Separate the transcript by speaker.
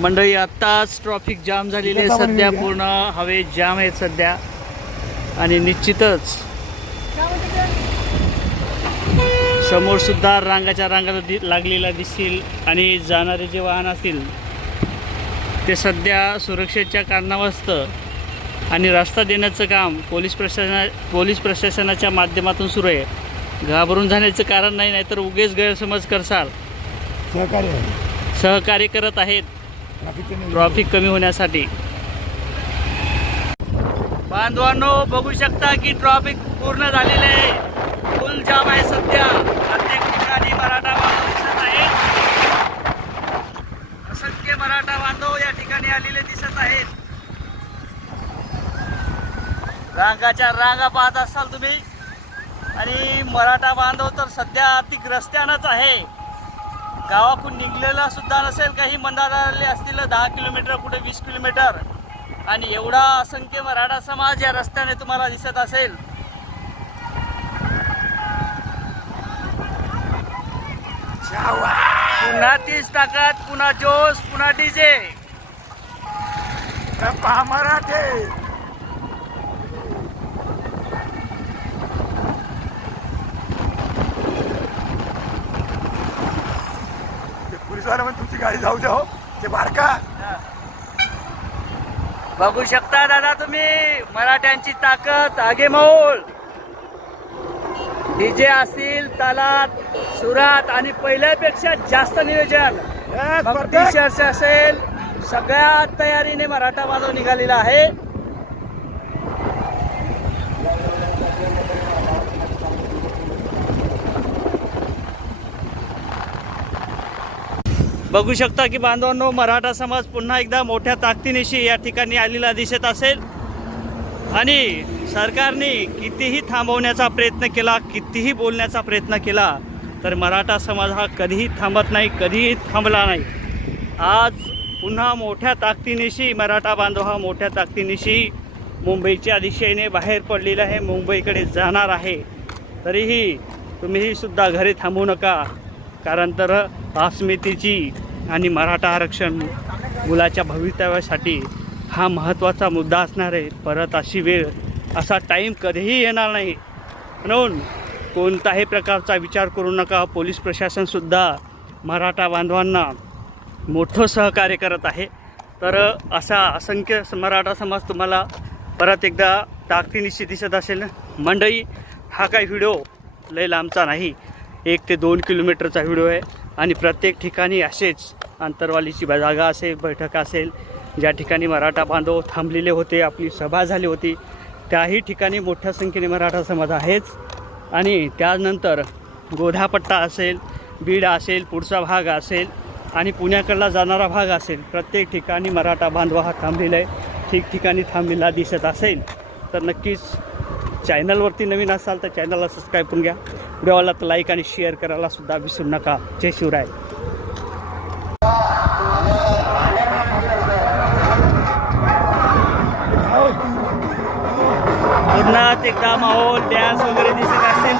Speaker 1: मंडळी आत्ताच traffic jam झालेली आहे सध्या पूर्ण. हवे जाम आहेत सध्या. आणि निश्चितच समोर सुद्धा रांगाच्या रांगा दि लागलेल्या दिसतील आणि जाणारे जे वाहन असतील ते सध्या सुरक्षेच्या कारणावस्त आणि रस्ता देण्याचं काम पोलीस प्रशासना पोलीस प्रशासनाच्या माध्यमातून सुरू आहे. घाबरून जाण्याचं कारण नाही नाहीतर उगेच गैरसमज करसाल.
Speaker 2: सहकार्य.
Speaker 1: सहकार्य करत आहेत. ट्रॉफिक कमी होण्यासाठी. बांधवांनो बघू शकता की ट्रॉफिक पूर्ण झालेले आहे. फुल जाम आहे सध्या. प्रत्येक ठिकाणी मराठा बांधव दिसत आहेत. असंख्य मराठा बांधव या ठिकाणी आलेले दिसत आहेत. रांगाच्या रांगा पाहत असाल तुम्ही. आणि मराठा बांधव तर सध्या अति रस्त्यानंच आहे. गावाकडून निघलेला सुद्धा नसेल काही मंदारले असतील दहा किलोमीटर कुठे वीस किलोमीटर. आणि एवढा असंख्य मराठा समाज या रस्त्याने तुम्हाला दिसत असेल. पुन्हा तीस टाकात पुन्हा जोश पुन्हा डीजे.
Speaker 2: मराठे! पोलीसवाले पण तुमची गाडी जाऊ द्या हो. ते बारका.
Speaker 1: बघू शकता दादा तुम्ही मराठ्यांची ताकद आगेमोल डीजे असतील तालात सुरात आणि पहिल्यापेक्षा जास्त नियोजन. भक्ती. चर्च असेल सगळ्या तयारीने मराठा बांधव निघालेला आहे. बघू शकता की बांधवांनो मराठा समाज पुन्हा एकदा मोठ्या ताकदीनिशी या ठिकाणी आलेला दिसत असेल. आणि सरकारने कितीही थांबवण्याचा प्रयत्न केला कितीही बोलण्याचा प्रयत्न केला तर मराठा समाज हा कधीही थांबत नाही कधीही थांबला नाही. आज पुन्हा मोठ्या ताकदीनिशी मराठा बांधव हा मोठ्या ताकदीनिशी मुंबईच्या दिशेने बाहेर पडलेला आहे मुंबईकडे जाणार आहे. तरीही तुम्हीसुद्धा घरी थांबू नका. कारण तर अस्मितेची आणि मराठा आरक्षण मुलाच्या भवितव्यासाठी हा महत्त्वाचा मुद्दा असणार आहे. परत अशी वेळ असा टाईम कधीही येणार नाही. म्हणून कोणताही प्रकारचा विचार करू नका. पोलीस प्रशासनसुद्धा मराठा बांधवांना मोठं सहकार्य करत आहे. तर असा असंख्य मराठा समाज तुम्हाला परत एकदा ताकदीनिशी दिसत असेल. मंडई हा काही व्हिडिओ लय लांबचा नाही. एक ते दोन किलोमीटरचा व्हिडिओ आहे. आणि प्रत्येक ठिकाणी असेच अंतरवालीची जागा असेल बैठक असेल ज्या ठिकाणी मराठा बांधव थांबलेले होते आपली सभा झाली होती त्याही ठिकाणी मोठ्या संख्येने मराठा समाज आहेच. आणि त्यानंतर गोधापट्टा असेल बीड असेल पुढचा भाग असेल आणि पुण्याकडला जाणारा भाग असेल प्रत्येक ठिकाणी मराठा बांधव हा थांबलेला आहे. ठिकठिकाणी थांबलेला दिसत असेल. तर नक्कीच चॅनलवरती नवीन असाल तर चॅनलला सबस्क्राईब करून घ्या. व्हिडिओला तर लाईक आणि शेअर करायला सुद्धा विसरू नका. जय शिवराय. पूर्णात एकदा माहोल डॅन्स वगैरे दिसत असेल.